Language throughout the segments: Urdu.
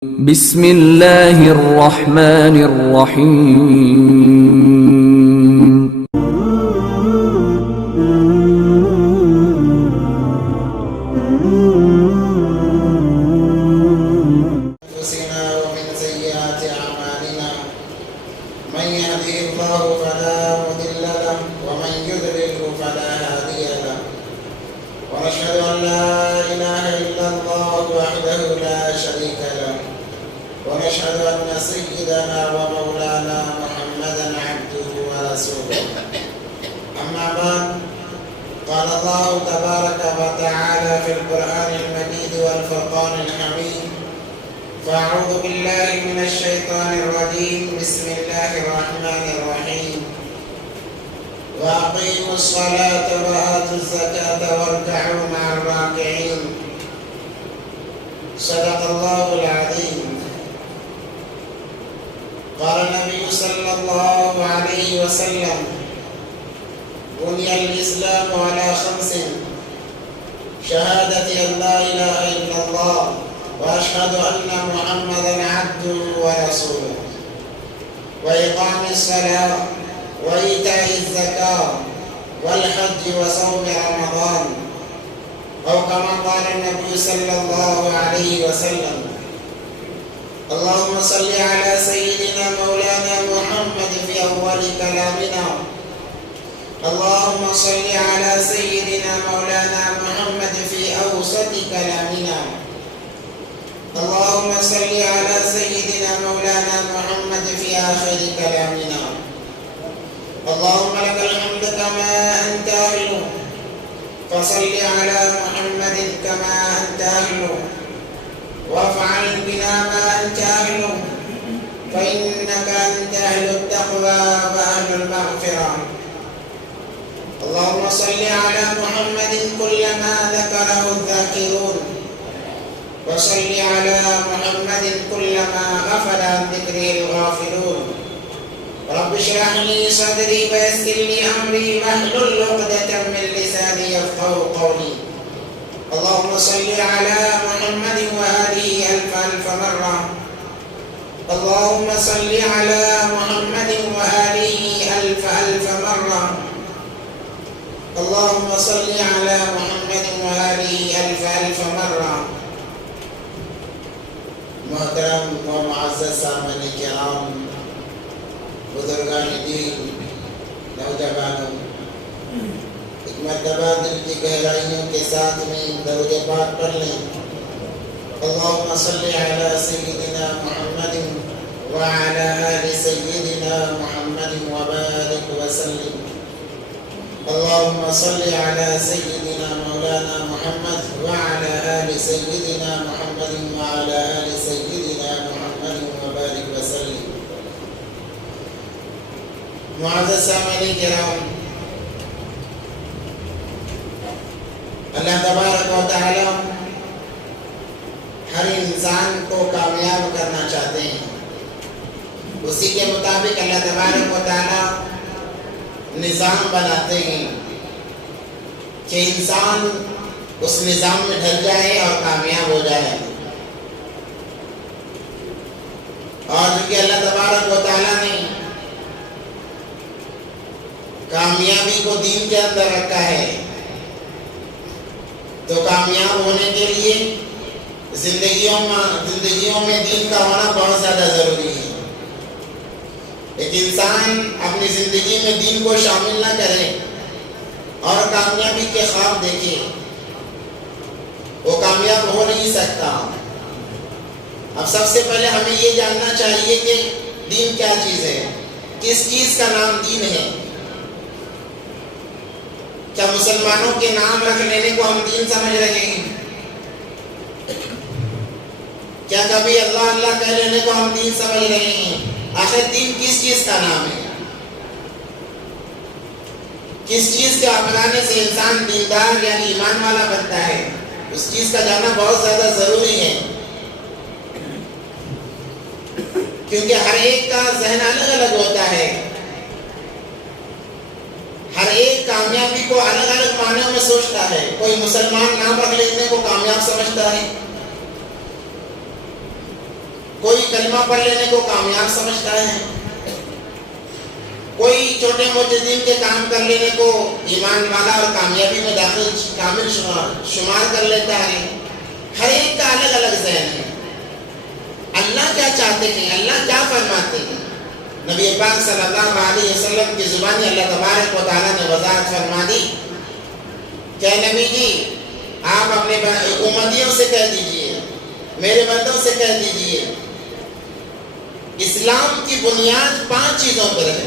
بسم الله الرحمن الرحيم. أنفسنا ومن سيئات أعمالنا من يهده الله فلا مضل له ومن يضلل فلا هادي له ونشهد أن لا إله إلا الله وحده لا شريك له ونشهد أن سيدنا ومولانا محمدا عبده ورسوله أما بعد قال الله تبارك وتعالى في القرآن المجيد والفرقان الحميد فأعوذ بالله من الشيطان الرجيم بسم الله الرحمن الرحيم وأقيموا الصلاة وآتوا الزكاة واركعوا مع الراكعين صدق الله العظيم. قال النبي صلى الله عليه وسلم بني الإسلام على خمس شهادة أن لا إله إلا الله وأشهد أن محمدا عبده ورسوله وإقام الصلاة وإيتاء الزكاة والحج وصوم رمضان أو كما قال النبي صلى الله عليه وسلم. اللهم صل على سيدنا مولانا محمد في أول كلامنا. اللهم صل على سيدنا مولانا محمد في أوسط كلامنا. اللهم صل على سيدنا مولانا محمد في آخر كلامنا. اللهم لك الحمد كما أنت أهل فصل على محمد كما أنت أهل وافعل بنا ما أنت أهل فإنك أنت أهل التقوى وأهل المغفرة. اللهم صل على محمد كلما ذكره الذاكرون وصل على محمد كلما غفل عن ذكره الغافلون. رب اشرح لي صدري ويسر لي أمري واحلل عقدة من لساني يفقهوا قولي. اللهم صل على محمد وآله ألف ألف مرة. اللهم صل على محمد وآله ألف ألف مرة. اللهم صل على محمد وآله ألف ألف مرة. محترم و معزز سامعین کرام، بزرگان دین، نوجوانوں، ایک مرتبہ دل کی گہرائیوں کے ساتھ میں درود پاک پڑھ لیں. اللهم صل على سيدنا محمد وعلى آل سيدنا محمد وبارك وسلم. اللهم صل على سيدنا مولانا محمد وعلى آل سيدنا محمد وعلى آل سيدنا محمد وبارك وسلم. معزز سامعین کرام، اللہ تبارک و تعالی ہر انسان کو کامیاب کرنا چاہتے ہیں. اسی کے مطابق اللہ تبارک و تعالی نظام بناتے ہیں کہ انسان اس نظام میں ڈھل جائے اور کامیاب ہو جائے. اور چونکہ اللہ تبارک و تعالی نے کامیابی کو دین کے اندر رکھا ہے، تو کامیاب ہونے کے لیے زندگیوں میں دین کا ہونا بہت زیادہ ضروری ہے. ایک انسان اپنی زندگی میں دین کو شامل نہ کرے اور کامیابی کے خواب دیکھے، وہ کامیاب ہو نہیں سکتا. اب سب سے پہلے ہمیں یہ جاننا چاہیے کہ دین کیا چیز ہے، کس چیز کا نام دین ہے. کیا مسلمانوں کے نام رکھ لینے کو ہم دین سمجھ رہے ہیں؟ کیا کبھی اللہ اللہ کہہ لینے کو ہم دین سمجھ رہے ہیں؟ آخر دین کس چیز کا نام ہے؟ کس چیز کے اپنانے سے انسان دیندار یعنی ایمان والا بنتا ہے، اس چیز کا جاننا بہت زیادہ ضروری ہے. کیونکہ ہر ایک کا ذہن الگ الگ ہوتا ہے، ہر ایک کامیابی کو الگ الگ معنیوں میں سوچتا ہے. کوئی مسلمان نام رکھ لینے کو کامیاب سمجھتا ہے، کوئی کلمہ پڑھ لینے کو کامیاب سمجھتا ہے، کوئی چھوٹے موٹے دین کے کام کر لینے کو ایمان والا اور کامیابی میں داخل کامل شمار کر لیتا ہے۔ ہر ایک کا الگ الگ ذہن ہے۔ اللہ کیا چاہتے ہیں، اللہ کیا فرماتے ہیں؟ نبی پاک صلی اللہ علیہ وسلم کی زبانی اللہ تبارک و تعالیٰ نے وضاحت فرما دی کہ نبی جی آپ اپنے امتیوں سے کہہ دیجئے، میرے بندوں سے کہہ دیجئے، اسلام کی بنیاد 5 چیزوں پر ہے۔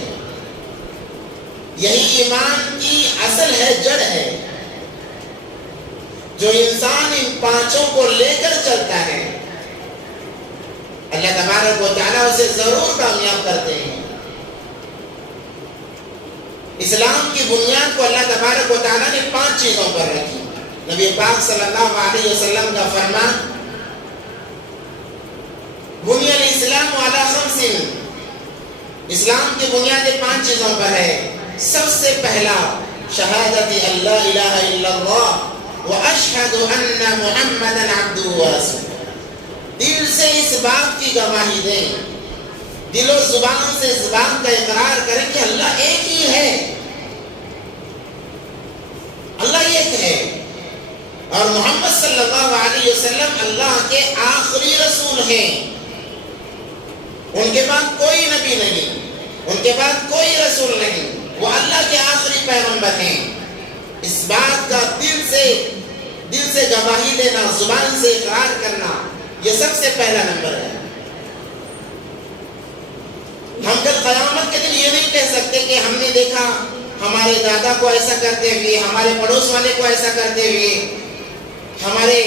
یہی ایمان کی اصل ہے، جڑ ہے۔ جو انسان ان 5 کو لے کر چلتا ہے اللہ تبارک و تعالیٰ اسے ضرور کامیاب کرتے ہیں۔ اسلام کی بنیاد کو اللہ تبارک و تعالیٰ نے 5 چیزوں پر رکھی۔ نبی پاک صلی اللہ علیہ وسلم کا فرمان، بنی الاسلام علی 5، اسلام کی بنیاد 5 چیزوں پر ہے۔ سب سے پہلا شہادت اللہ الہ الا اللہ واشہد ان محمدا عبدہ ورسولہ، دل سے اس بات کی گواہی دیں، دل و زبان سے اس بات کا اقرار کریں کہ اللہ ایک ہی ہے، اللہ ایک ہے، اور محمد صلی اللہ علیہ وسلم اللہ کے آخری رسول ہیں۔ ان کے بعد کوئی نبی نہیں، ان کے بعد کوئی رسول نہیں، وہ اللہ کے آخری پیغمبر ہیں۔ اس بات کا دل سے گواہی دینا، زبان سے اقرار کرنا، یہ سب سے پہلا نمبر ہے۔ ہم کل قیامت کے دن یہ نہیں کہہ سکتے کہ ہم نے دیکھا ہمارے دادا کو ایسا کرتے ہوئے، ہمارے پڑوس والے کو ایسا کرتے ہوئے، ہمارے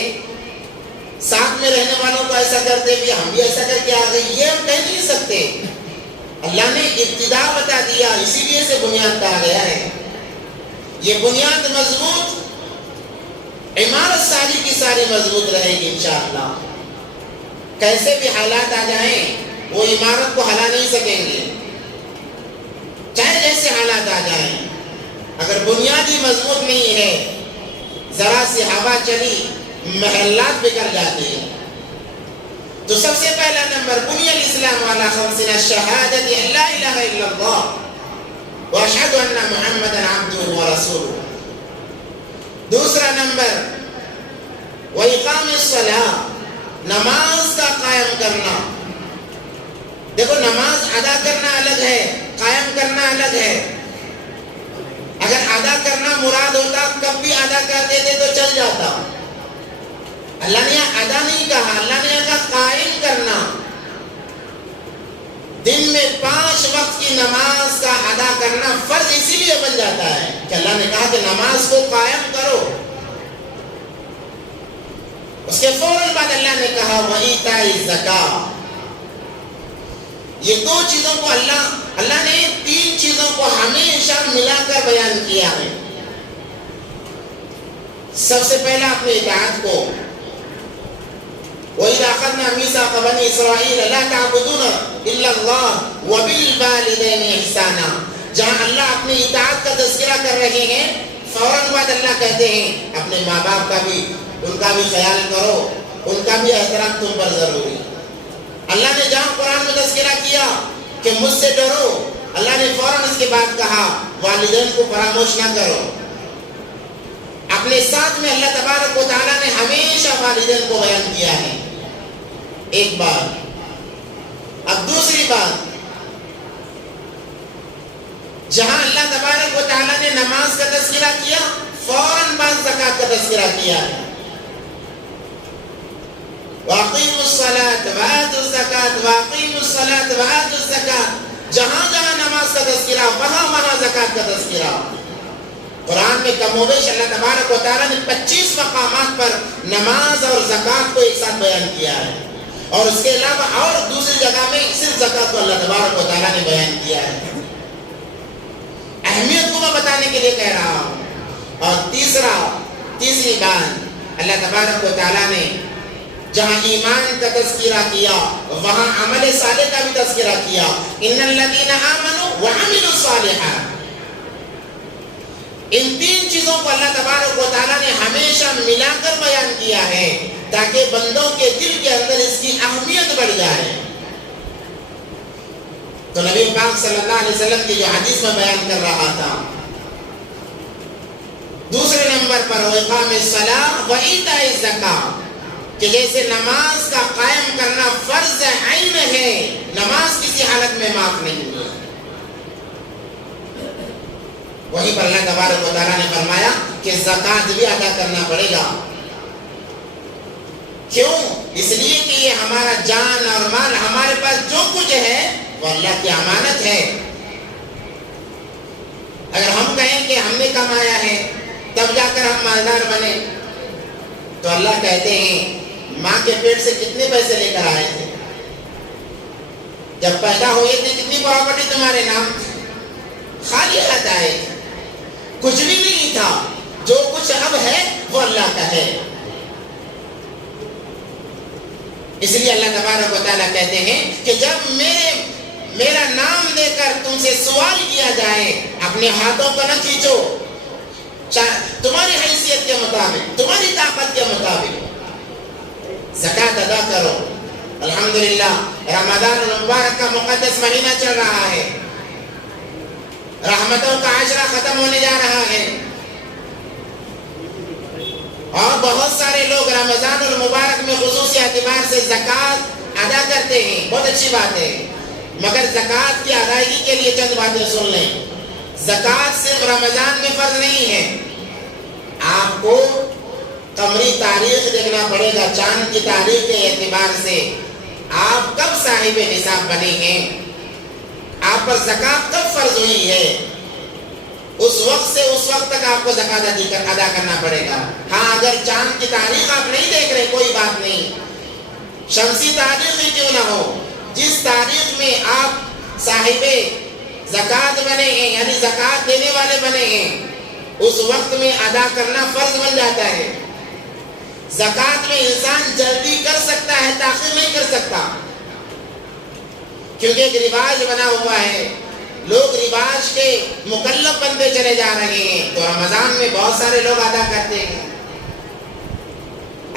ساتھ میں رہنے والوں کو ایسا کرتے ہوئے، ہم بھی ایسا کر کے آ گئے، یہ ہم کہہ نہیں سکتے۔ اللہ نے ابتدا بتا دیا، اسی لیے سے بنیاد کہا گیا ہے۔ یہ بنیاد مضبوط، عمارت ساری کی ساری مضبوط رہے گی انشاءاللہ۔ کیسے بھی حالات آ جائیں وہ عمارت کو ہلا نہیں سکیں گے، چاہے جیسے حالات آ جائیں۔ اگر بنیاد ہی مضبوط نہیں ہے، ذرا سی ہوا چلی محلات بگڑ جاتے ہیں۔ تو سب سے پہلا نمبر بنی الاسلام علی 5 شہادت لا الہ الا اللہ واشہد ان محمدا عبدہ ورسولہ۔ دوسرا نمبر وإقام الصلاۃ، نماز کا قائم کرنا۔ دیکھو نماز ادا کرنا الگ ہے، قائم کرنا الگ ہے۔ اگر ادا کرنا مراد ہوتا کب بھی ادا کر دیتے تو چل جاتا۔ اللہ نے ادا نہیں کہا، اللہ نے کہا قائم کرنا۔ دن میں 5 وقت کی نماز کا ادا کرنا فرض اسی لیے بن جاتا ہے کہ اللہ نے کہا کہ نماز کو قائم کرو۔ اس کے فوراً بعد اللہ نے کہا وَإِيتَاءِ الزَّكَاةِ۔ یہ 2 چیزوں کو اللہ نے 3 چیزوں کو ہمیشہ ملا کر بیان کیا ہے۔ سب سے پہلا اپنے اطاعت کو، وَإِذَا أَخَذْنَا مِيثَاقَ بَنِي إِسْرَائِيلَ لَا تَعْبُدُونَ إِلَّا اللَّهَ وَبِالْوَالِدَيْنِ إِحْسَانًا، جہاں اللہ اپنی اطاعت کا تذکرہ کر رہے ہیں، فوراً بعد اللہ کہتے ہیں اپنے ماں باپ کا بھی، ان کا بھی خیال کرو، ان کا بھی احترام تم پر ضروری۔ اللہ نے جہاں قرآن میں تذکرہ کیا کہ مجھ سے ڈرو، اللہ نے فوراً اس کے بعد کہا والدین کو فراموش نہ کرو۔ اپنے ساتھ میں اللہ تبارک و تعالیٰ نے ہمیشہ والدین کو بیان کیا ہے، ایک بات۔ اب دوسری بات، جہاں اللہ تبارک و تعالیٰ نے نماز کا تذکرہ کیا، فوراً بعد زکوٰۃ کا تذکرہ کیا ہے۔ وَأَقِيمُوا الصَّلَاةَ وَآتُوا الزَّكَاةَ وَأَقِيمُوا الصَّلَاةَ وَآتُوا الزَّكَاةَ، جہاں جہاں نماز کا تذکرہ وہاں زکوٰۃ کا تذکرہ۔ قرآن میں کم و بیش اللہ تبارک و تعالیٰ نے 25 مقامات پر نماز اور زکوٰۃ کو ایک ساتھ بیان کیا ہے، اور اس کے علاوہ اور دوسری جگہ میں صرف زکوٰۃ کو اللہ تبارک و تعالیٰ نے بیان کیا ہے۔ اہمیت کو میں بتانے کے لیے کہہ رہا ہوں۔ اور تیسری بات، اللہ تبارک و تعالیٰ نے جہاں ایمان کا تذکرہ کیا وہاں عمل صالح کا بھی تذکرہ کیا۔ ان الذین آمنوا وعملوا الصالحات، ان 3 چیزوں کو اللہ تبارک و تعالیٰ نے ہمیشہ ملا کر بیان کیا ہے۔ تاکہ بندوں کے دل کے اندر اس کی اہمیت بڑھ جائے۔ تو نبی پاک صلی اللہ علیہ وسلم کی جو حدیث میں بیان کر رہا تھا، دوسرے نمبر پر اقام الصلاۃ و ایتاء الزکاۃ، کہ جیسے نماز کا قائم کرنا فرض عین ہے، نماز کسی حالت میں معاف نہیں ہے، وہیں پر اللہ تبارک و تعالیٰ نے فرمایا کہ زکوٰۃ بھی ادا کرنا پڑے گا۔ کیوں؟ اس لیے کہ یہ ہمارا جان اور مال، ہمارے پاس جو کچھ ہے وہ اللہ کی امانت ہے۔ اگر ہم کہیں کہ ہم نے کمایا ہے تب جا کر ہم مالدار بنے، تو اللہ کہتے ہیں ماں کے پیٹ سے کتنے پیسے لے کر آئے تھے؟ جب پیدا ہوئے تھے کتنی پراپرٹی تمہارے نام تھی؟ خالی ہاتھ آئے تھے، کچھ بھی نہیں تھا۔ جو کچھ اب ہے وہ اللہ کا ہے۔ اس لیے اللہ تبارک و تعالیٰ کہتے ہیں کہ جب میرا نام دے کر تم سے سوال کیا جائے، اپنے ہاتھوں کو نہ کھینچو، تمہاری حیثیت کے مطابق، تمہاری طاقت کے مطابق زکوٰۃ ادا کرو۔ الحمدللہ رمضان المبارک کا مقدس مہینہ چل رہا ہے، رحمتوں کا عشرہ ختم ہونے جا رہا ہے، اور بہت سارے لوگ رمضان المبارک میں خصوصی اعتبار سے زکوٰۃ ادا کرتے ہیں، بہت اچھی بات ہے، مگر زکوٰۃ کی ادائیگی کے لیے چند باتیں سن لیں۔ زکوٰۃ صرف رمضان میں فرض نہیں ہے، آپ کو قمری تاریخ دیکھنا پڑے گا، چاند کی تاریخ کے اعتبار سے آپ کب صاحب نصاب بنے ہیں، آپ پر زکوٰۃ کب فرض ہوئی ہے، اس وقت سے اس وقت تک آپ کو زکوٰۃ ادا کرنا پڑے گا۔ ہاں اگر چاند کی تاریخ آپ نہیں دیکھ رہے کوئی بات نہیں، شمسی تاریخ ہی کیوں نہ ہو، جس تاریخ میں آپ صاحب زکوٰۃ بنے ہیں، یعنی زکوٰۃ دینے والے بنے ہیں، اس وقت میں ادا کرنا فرض بن جاتا ہے۔ زکوٰۃ میں انسان جلدی کر سکتا ہے، تاخیر نہیں کر سکتا، کیونکہ ایک رواج بنا ہوا ہے، لوگ رواج کے مکلف بنتے چلے جا رہے ہیں، تو رمضان میں بہت سارے لوگ ادا کرتے ہیں،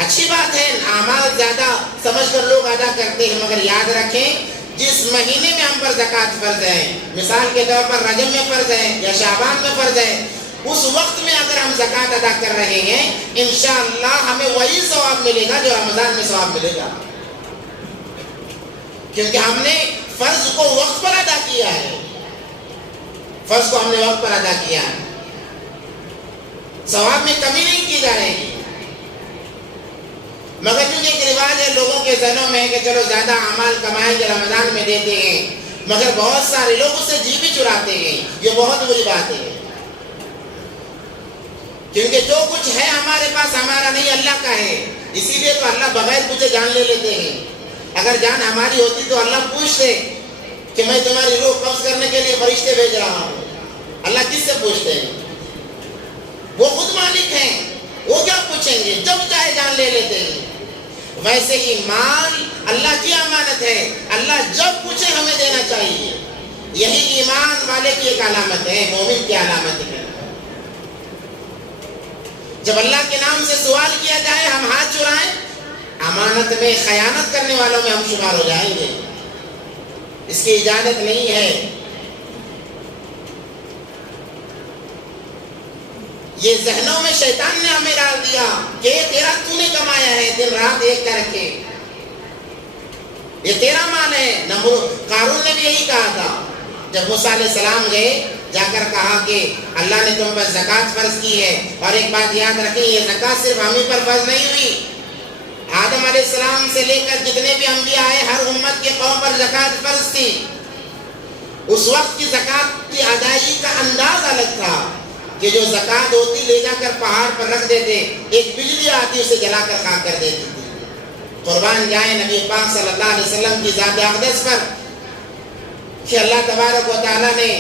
اچھی بات ہے، اعمال زیادہ سمجھ کر لوگ ادا کرتے ہیں، مگر یاد رکھیں جس مہینے میں ہم پر زکوٰۃ فرض ہے، مثال کے طور پر رجب میں فرض ہے یا شعبان میں فرض ہے، اس وقت میں اگر ہم زکوٰۃ ادا کر رہے ہیں انشاءاللہ ہمیں وہی ثواب ملے گا جو رمضان میں ثواب ملے گا، کیونکہ ہم نے فرض کو وقت پر ادا کیا ہے، فرض کو ہم نے وقت پر ادا کیا ہے، ثواب میں کمی نہیں کی جائے گی۔ مگر کیونکہ ایک رواج ہے لوگوں کے ذہنوں میں ہے کہ چلو زیادہ اعمال کمائیں گے رمضان میں دیتے ہیں، مگر بہت سارے لوگ اس سے جی بھی چراتے ہیں، یہ بہت بری بات ہے، کیونکہ جو کچھ ہے ہمارے پاس ہمارا نہیں اللہ کا ہے، اسی لیے تو اللہ بغیر پوچھے جان لے لیتے ہیں۔ اگر جان ہماری ہوتی تو اللہ پوچھتے کہ میں تمہاری روح قبض کرنے کے لیے فرشتے بھیج رہا ہوں، اللہ کس سے پوچھتے ہیں؟ وہ خود مالک ہیں، وہ کیا پوچھیں گے، جب چاہے جان لے لیتے ہیں۔ ویسے ہی مال اللہ کی امانت ہے، اللہ جب پوچھے ہمیں دینا چاہیے، یہی ایمان والے کی ایک علامت ہے، مومن کی علامت ہے۔ جب اللہ کے نام سے سوال کیا جائے ہم ہاتھ چرائیں، امانت میں خیانت کرنے والوں میں ہم شمار ہو جائیں گے، اس کی اجازت نہیں ہے۔ یہ ذہنوں میں شیطان نے ہمیں ڈال دیا کہ تیرا تو نے کمایا ہے دن رات ایک کر کے، یہ تیرا مال ہے۔ قارون نے بھی یہی کہا تھا، جب موسیٰ علیہ السلام گئے جا کر کہا کہ اللہ نے تم پر زکوٰۃ فرض کی ہے، اور ایک بات یاد رکھیں یہ زکوٰۃ صرف ہم ہی پر فرض نہیں ہوئی، آدم علیہ السلام سے لے کر جتنے بھی انبیاء آئے ہر امت کے قوم پر زکوٰۃ فرض تھی۔ اس وقت کی زکوٰۃ کی ادائیگی کا انداز الگ تھا کہ جو زکوٰۃ ہوتی لے جا کر پہاڑ پر رکھ دیتے، ایک بجلی آتی اسے جلا کر خاک کر دیتی تھی۔ قربان جائیں نبی پاک صلی اللہ علیہ وسلم کی ذات اقدس پر کہ اللہ تبارک و تعالیٰ نے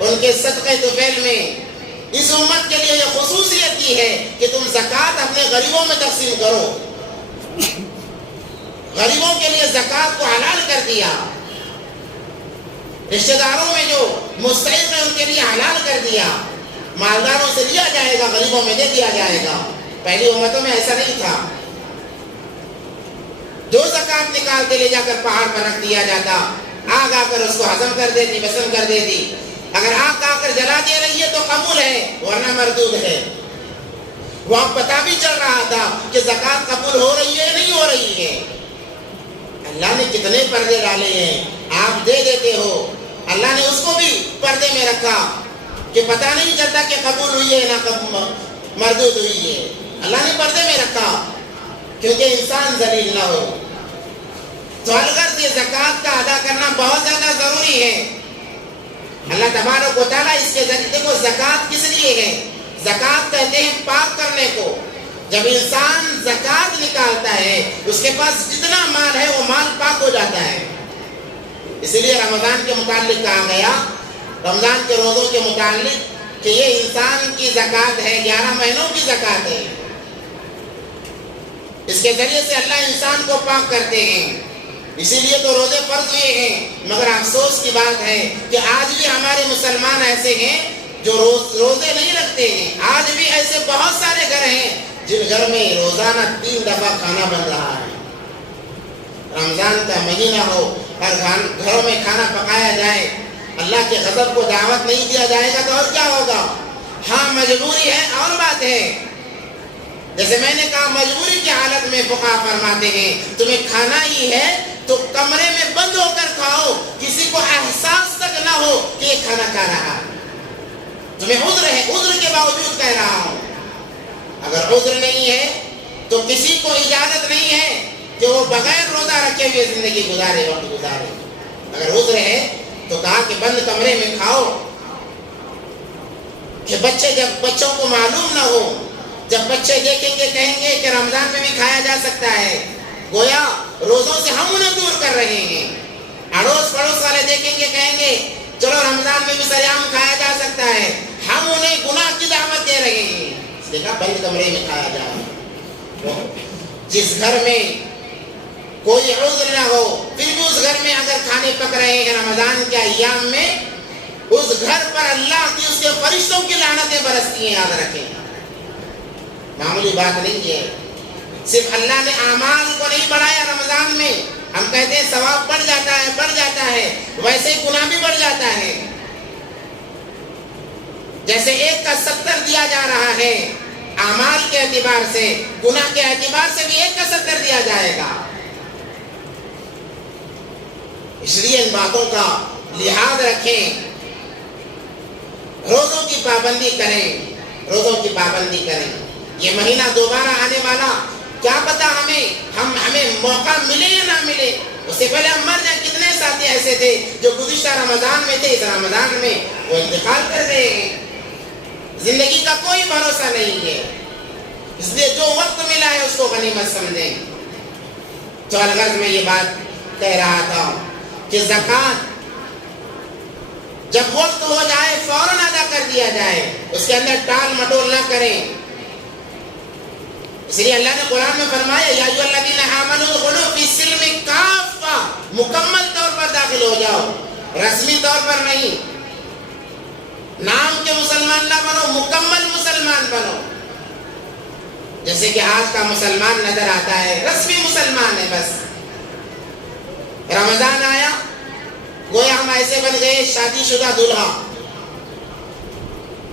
ان کے صدقے طفیل میں اس امت کے لیے یہ خصوصیت دی ہے کہ تم زکوٰۃ اپنے غریبوں میں تقسیم کرو، غریبوں کے لیے زکوٰۃ کو حلال کر دیا، رشتہ داروں میں جو مستحق ہیں ان کے لیے حلال کر دیا، مالداروں سے لیا جائے گا غریبوں میں دے دیا جائے گا۔ پہلی امتوں میں ایسا نہیں تھا، جو زکات نکالتے لے جا کر پہاڑ پر رکھ دیا جاتا، آگ آ کر اس کو ہضم کر دیتی، بسم کر دیتی۔ اگر آگ آ کر جلا دے رہی ہے تو قبول ہے، ورنہ مردود ہے۔ وہاں پتہ بھی چل رہا تھا کہ زکات قبول ہو رہی ہے یا نہیں ہو رہی ہے۔ اللہ نے کتنے پردے ڈالے ہیں، آپ دے دیتے ہو۔ اللہ نے اس کو بھی پردے میں رکھا کہ پتہ نہیں چلتا کہ قبول ہوئی ہے نہ مردود ہوئی ہے۔ اللہ نے پردے میں رکھا کیونکہ انسان ذلیل نہ ہو۔ تو الغرض یہ زکات کا ادا کرنا بہت زیادہ ضروری ہے۔ اللہ تبارک و تعالیٰ اس کے ذریعے، دیکھو زکات کس لیے ہے؟ زکات کہتے ہیں پاک کرنے کو۔ جب انسان زکات نکالتا ہے اس کے پاس جتنا مال ہے وہ مال پاک ہو جاتا ہے۔ اس لیے رمضان کے متعلق کہا گیا، رمضان کے روزوں کے متعلق، کہ یہ انسان کی زکات ہے، 11 مہینوں کی زکات ہے۔ اس کے ذریعے سے اللہ انسان کو پاک کرتے ہیں، اسی لیے تو روزے فرض ہوئے ہیں۔ مگر افسوس کی بات ہے کہ آج بھی ہمارے مسلمان ایسے ہیں جو روزے نہیں رکھتے ہیں۔ آج بھی ایسے بہت سارے گھر ہیں جن گھر میں روزانہ 3 دفعہ کھانا بن رہا ہے۔ رمضان کا مہینہ ہو اور گھروں میں کھانا پکایا جائے، اللہ کے غضب کو دعوت نہیں دیا جائے گا تو اور کیا ہوگا؟ ہاں مجبوری ہے اور بات ہے، جیسے میں نے کہا مجبوری کی حالت میں فقہا فرماتے ہیں تمہیں کھانا ہی ہے تو کمرے میں بند ہو کر کھاؤ، کسی کو احساس تک نہ ہو کہ یہ کھانا کھا رہا ہے۔ تمہیں عذر ہے، عذر کے باوجود کہہ رہا ہوں۔ اگر عذر نہیں ہے تو کسی کو اجازت نہیں ہے کہ وہ بغیر روزہ رکھے ہوئے زندگی گزارے، وقت گزارے۔ اگر عذر ہے تو کہا کہ بند کمرے میں کھاؤ، کہ جب بچوں کو معلوم نہ ہو، جب بچے دیکھیں گے کہیں گے کہ رمضان میں بھی کھایا جا سکتا ہے، گویا روزوں سے ہم انہیں دور کر رہے ہیں۔ اڑوس پڑوس والے دیکھیں گے کہیں گے چلو رمضان میں بھی سریام کھایا جا سکتا ہے، ہم انہیں گناہ کی دعوت دے رہے ہیں۔ دیکھا بند کمرے میں کھایا جائے۔ جس گھر میں کوئی عذر نہ ہو پھر بھی اس گھر میں اگر کھانے پک رہے ہیں رمضان کے ایام میں، اس گھر پر اللہ کی، اس کے فرشتوں کی لعنتیں برستی ہیں، یاد رکھیں۔ معمولی بات نہیں ہے۔ صرف اللہ نے اعمال کو نہیں بڑھایا رمضان میں، ہم کہتے ہیں ثواب بڑھ جاتا ہے، ویسے ہی گناہ بھی بڑھ جاتا ہے۔ جیسے 1 کا 70 دیا جا رہا ہے اعمال کے اعتبار سے، گناہ کے اعتبار سے بھی 1 کا 70 دیا جائے گا۔ اس لیے ان باتوں کا لحاظ رکھیں، روزوں کی پابندی کریں۔ یہ مہینہ دوبارہ آنے والا، کیا پتا ہمیں موقع ملے یا نہ ملے، اس سے پہلے ہم مر جائیں۔ کتنے ساتھی ایسے تھے جو گزشتہ رمضان میں تھے، اس رمضان میں وہ انتقال کر گئے ہیں۔ زندگی کا کوئی بھروسہ نہیں ہے، اس لیے جو وقت ملا ہے اس کو غنیمت سمجھیں۔ تو الغرض میں یہ بات کہہ رہا تھا کہ زکات جب وقت ہو جائے فوراً ادا کر دیا جائے، اس کے اندر ٹال مٹول نہ کریں۔ اس لیے اللہ نے قرآن میں فرمایا یا ایھا الذین آمنوا ادخلوا فی السلم کافہ، مکمل طور پر داخل ہو جاؤ، رسمی طور پر نہیں۔ نام کے مسلمان نہ بنو، مکمل مسلمان بنو۔ جیسے کہ آج کا مسلمان نظر آتا ہے، رسمی مسلمان ہے بس۔ رمضان آیا گویا ہم ایسے بن گئے شادی شدہ دلہا۔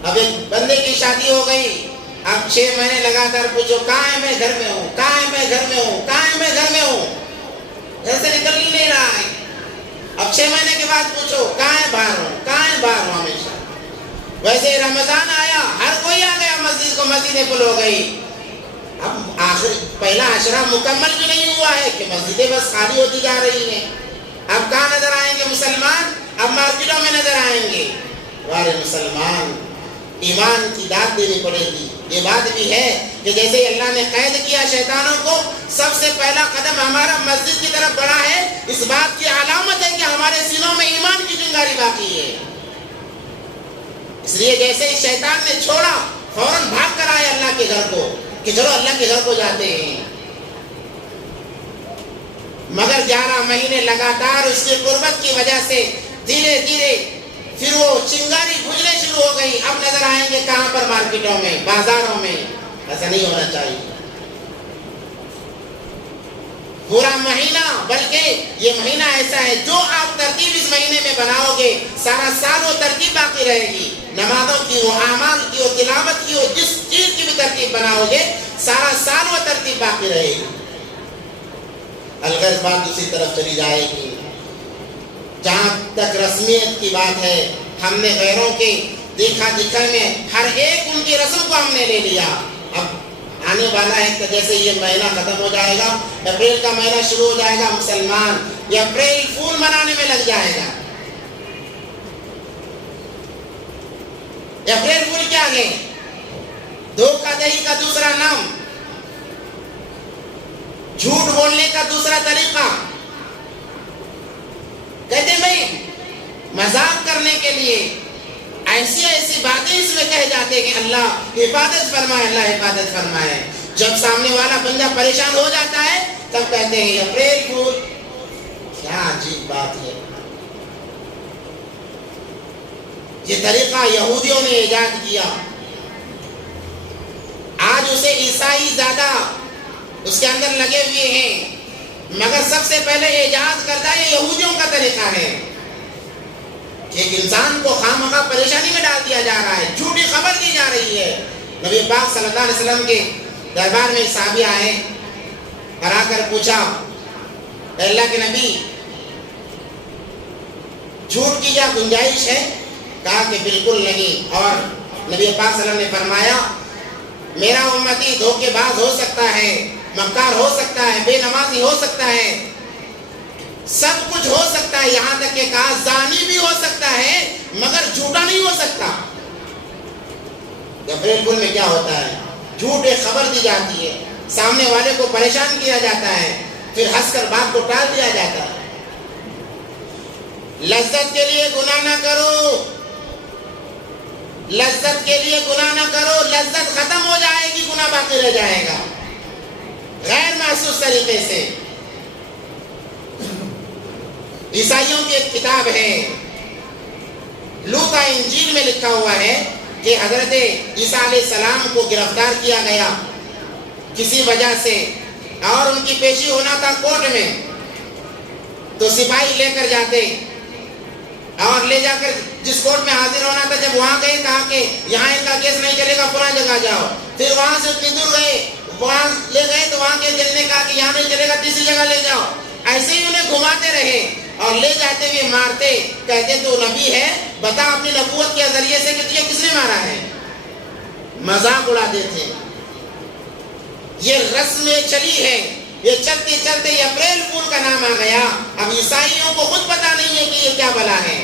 اب ایک بندے کی شادی ہو گئی، اب 6 مہینے لگاتار پوچھو کہاں ہے، میں گھر میں ہوں، کہاں ہے، میں گھر میں ہوں، کہاں ہے، میں گھر میں ہوں، گھر سے نکل ہی نہیں رہا ہے۔ اب 6 مہینے کے بعد پوچھو کہاں ہے، باہر ہوں، کہاں ہے، باہر ہوں ہمیشہ۔ ویسے رمضان آیا، ہر کوئی آ گیا مسجد کو، مسجدیں فل ہو گئی۔ اب آخر پہلا عشرہ مکمل بھی نہیں ہوا ہے کہ مسجدیں بس خالی ہوتی جا رہی ہیں۔ اب کہاں نظر آئیں گے مسلمان؟ اب مارکیٹوں میں نظر آئیں گے۔ ہمارے مسلمان، ایمان کی داد دینی پڑے گی۔ یہ بات بھی ہے کہ جیسے اللہ نے قید کیا شیطانوں کو، سب سے پہلا قدم ہمارا مسجد کی طرف بڑھا ہے، اس بات کی علامت ہے کہ ہمارے سینوں میں ایمان کی چنگاری باقی ہے۔ اس لیے جیسے ہی شیطان نے چھوڑا، فوراً بھاگ کر آئے اللہ کے گھر کو کہ چلو اللہ کے گھر کو جاتے ہیں۔ مگر 11 مہینے لگاتار اس کی قربت کی وجہ سے دھیرے دھیرے پھر وہ چنگاری بجھنے شروع ہو گئی۔ اب نظر آئیں گے کہاں پر؟ مارکیٹوں میں، بازاروں میں۔ ایسا نہیں ہونا چاہیے۔ پورا مہینہ، بلکہ یہ مہینہ ایسا ہے جو آپ ترتیب اس مہینے میں بناؤ گے سارا سال وہ ترتیب باقی رہے گی. نمازوں کی ہو، اعمال کی ہو، تلاوت کی ہو، جس چیز کی بھی ترتیب بناؤ گے سارا سال وہ ترتیب باقی رہے گی. الغرض بات دوسری طرف چلی جائے گی. جہاں تک رسمیت کی بات ہے، ہم نے غیروں کے دیکھا دکھا میں ہر ایک ان کی رسم کو ہم نے لے لیا. اب آنے والا ہے کہ جیسے یہ مہینہ ختم ہو جائے گا، اپریل کا مہینہ شروع ہو جائے گا، مسلمان یہ اپریل فول منانے میں لگ جائے گا. اپریل فول کیا ہے؟ دھوکہ دہی کا دوسرا نام، جھوٹ بولنے کا دوسرا طریقہ. کہتے ہیں بھائی مذاق کرنے کے لیے ایسی ایسی باتیں اس میں کہہ جاتے ہیں کہ اللہ حفاظت فرمائے، اللہ حفاظت فرمائے. جب سامنے والا بندہ پریشان ہو جاتا ہے تب کہتے ہیں اپریل فول. کیا عجیب بات ہے. یہ طریقہ یہودیوں نے ایجاد کیا. آج اسے عیسائی زیادہ اس کے اندر لگے ہوئے ہیں، مگر سب سے پہلے ایجاد کرتا ہے یہ یہودیوں کا طریقہ ہے. ایک انسان کو خواہ پریشانی میں ڈال دیا جا رہا ہے، جھوٹی خبر دی جا رہی ہے. نبی پاک صلی اللہ علیہ وسلم کے دربار میں صحابی آئے اور آ کر پوچھا، اے اللہ کے نبی جھوٹ کی کیا گنجائش ہے؟ کہا کہ بالکل نہیں. اور نبی پاک صلی اللہ علیہ وسلم نے فرمایا میرا امتی دھوکے باز ہو سکتا ہے، مکار ہو سکتا ہے، بے نمازی ہو سکتا ہے، سب کچھ ہو سکتا ہے، یہاں تک کہ کہا زانی بھی ہو سکتا ہے مگر جھوٹا نہیں ہو سکتا. اپریل فول میں کیا ہوتا ہے؟ جھوٹ ایک خبر دی جاتی ہے، سامنے والے کو پریشان کیا جاتا ہے، پھر ہنس کر بات کو ٹال دیا جاتا ہے. لذت کے لیے گناہ نہ کرو، لذت کے لیے گناہ نہ کرو، لذت ختم ہو جائے گی، گناہ باقی رہ جائے گا غیر محسوس طریقے سے. عیسائیوں کی ایک کتاب ہے لوکا انجیل میں لکھا ہوا ہے کہ حضرت عیسیٰ علیہ السلام کو گرفتار کیا گیا کسی وجہ سے اور ان کی پیشی ہونا تھا کورٹ میں. تو سپاہی لے کر جاتے اور لے جا کر جس کورٹ میں حاضر ہونا تھا، جب وہاں گئے کہا کہ یہاں ان کا کیس نہیں چلے گا، فلاں جگہ جاؤ. پھر وہاں سے اتنی دور گئے، وہاں لے گئے تو وہاں کے جج نے کہا کہ یہاں نہیں چلے گا، تیسری جگہ لے جاؤ. ایسے ہی انہیں گھماتے رہے اور لے جاتے ہوئے مارتے. کہتے تو نبی ہے، بتا اپنی نبوت کے ذریعے سے کہ تجھے کس نے مارا ہے. مذاق اڑاتے تھے. یہ رسم چلی ہے، یہ چلتے چلتے یہ اپریل فول کا نام آ گیا. اب عیسائیوں کو خود پتا نہیں ہے کہ یہ کیا بلا ہے.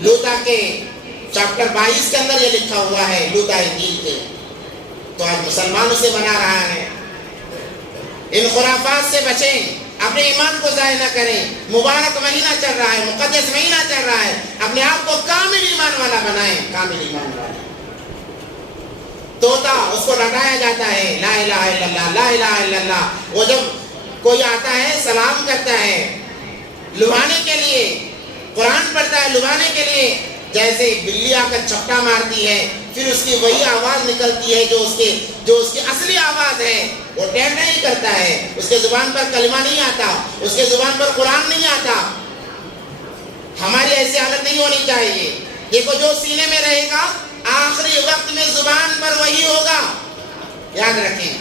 لوتا کے چیپٹر 22 کے اندر یہ لکھا ہوا ہے، لوتا انجیل کے. تو آج مسلمان اسے بنا رہا ہے. ان خرافات سے بچیں، اپنے ایمان کو ضائع نہ کریں. مبارک مہینہ چل رہا ہے، مقدس مہینہ چل رہا ہے، اپنے آپ کو کامل ایمان والا بنائیں، کامل ایمان والا. طوطا اس کو رٹایا جاتا ہے، لا الہ الا اللہ، لا الہ الا اللہ. وہ جب کوئی آتا ہے سلام کرتا ہے لبھانے کے لیے، قرآن پڑھتا ہے لبھانے کے لیے. جیسے بلی آ کر چھپٹا مارتی ہے، پھر اس کی وہی آواز نکلتی ہے جو اس کی اصلی آواز ہے. وہ ٹینڈ نہیں کرتا ہے، اس کے زبان پر کلمہ نہیں آتا، اس کے زبان پر قرآن نہیں آتا. ہماری ایسی حالت نہیں ہونی چاہیے. دیکھو جو سینے میں رہے گا آخری وقت میں زبان پر وہی ہوگا. یاد رکھیں،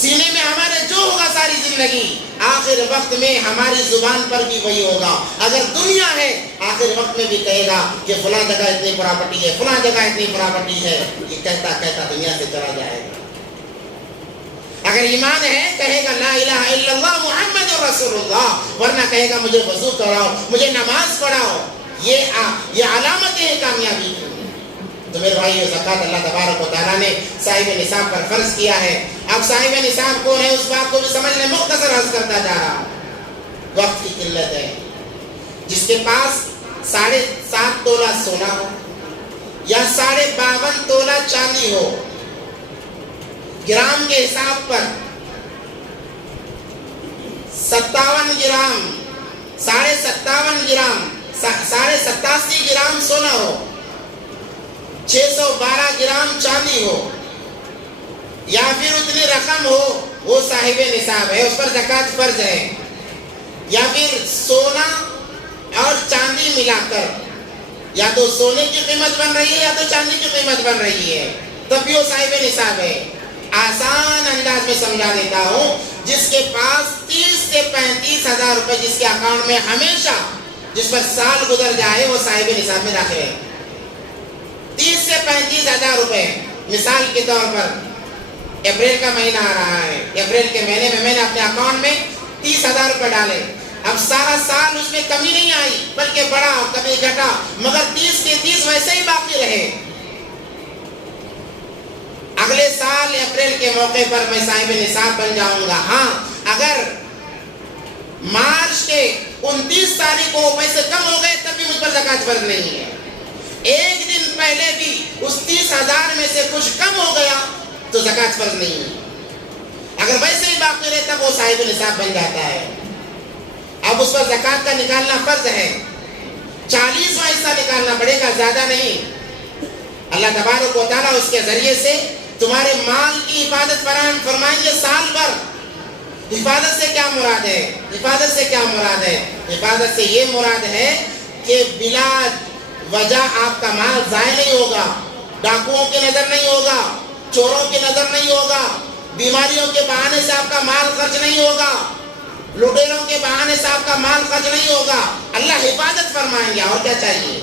سینے میں ہمارے جو ہوگا ساری زندگی، آخر وقت میں ہماری زبان پر بھی وہی ہوگا. اگر دنیا ہے آخر وقت میں بھی کہے گا کہ فلاں جگہ اتنی پراپرٹی ہے، فلاں جگہ اتنی پراپرٹی ہے. یہ کہتا کہتا دنیا سے چلا جائے گا. اگر ایمان ہے کہے گا لا الہ الا اللہ محمد رسول اللہ، ورنہ کہے گا مجھے وضو کراؤ، مجھے نماز پڑھاؤ. یہ علامت ہے کامیابی کی. تو میرے بھائی زکوٰۃ اللہ تبارک و تعالیٰ نے صاحب نصاب پر فرض کیا ہے. اب صاحب نصاب کون ہے اس بات کو بھی سمجھنے مختصر عرض کرتا جا رہا. وقت کی قلت ہے. جس کے پاس 7.5 تولہ سونا ہو یا 52.5 تولہ چاندی ہو، گرام کے حساب پر 57 گرام، 57.5 گرام، 87 گرام سونا ہو، 612 گرام چاندی ہو، یا پھر اتنی رقم ہو وہ صاحب نصاب ہے، اس پر زکوٰۃ فرض ہے، یا پھر سونا اور چاندی ملا کر یا تو سونے کی قیمت بن رہی ہے یا تو چاندی کی قیمت بن رہی ہے، تب بھی وہ صاحب نصاب ہے۔ آسان انداز میں سمجھا دیتا ہوں، جس کے پاس 30 سے 35 ہزار روپے جس کے اکاؤنٹ میں ہمیشہ جس پر سال گزر جائے وہ صاحب نصاب میں داخل ہے۔ 30 سے 35 ہزار روپے، مثال کے طور پر اپریل کا مہینہ آ رہا ہے، اپریل کے مہینے میں میں نے اپنے اکاؤنٹ میں 30 ہزار روپے ڈالے، اب سارا سال اس میں کمی نہیں آئی بلکہ بڑا کبھی گھٹا، مگر 30 کے 30 ویسے ہی باقی رہے۔ اگلے سال اپریل کے موقع پر میں صاحب نصاب بن جاؤں گا۔ ہاں، اگر مارچ کے 29 تاریخ کو پیسے کم ہو گئے تب بھی مجھ پر زکوٰۃ فرض نہیں ہے۔ ایک دن پہلے بھی اس 30 ہزار میں سے کچھ کم ہو گیا تو زکوٰۃ فرض نہیں ہے۔ اگر ویسے ہی باقی رہے تب وہ صاحب نصاب بن جاتا ہے۔ اب اس پر زکوٰۃ کا نکالنا فرض ہے، 40واں حصہ نکالنا پڑے گا، زیادہ نہیں۔ اللہ تبارک و تعالیٰ اس کے ذریعے سے تمہارے مال کی حفاظت فراہم فرمائیں گے سال بھر۔ حفاظت سے کیا مراد ہے؟ حفاظت سے کیا مراد ہے؟ حفاظت سے یہ مراد ہے کہ بلا وجہ آپ کا مال ضائع نہیں ہوگا، ڈاکوؤں کی نظر نہیں ہوگا، چوروں کی نظر نہیں ہوگا، بیماریوں کے بہانے سے آپ کا مال خرچ نہیں ہوگا، لٹیروں کے بہانے سے آپ کا مال خرچ نہیں ہوگا۔ اللہ حفاظت فرمائیں گے۔ اور کیا چاہیے؟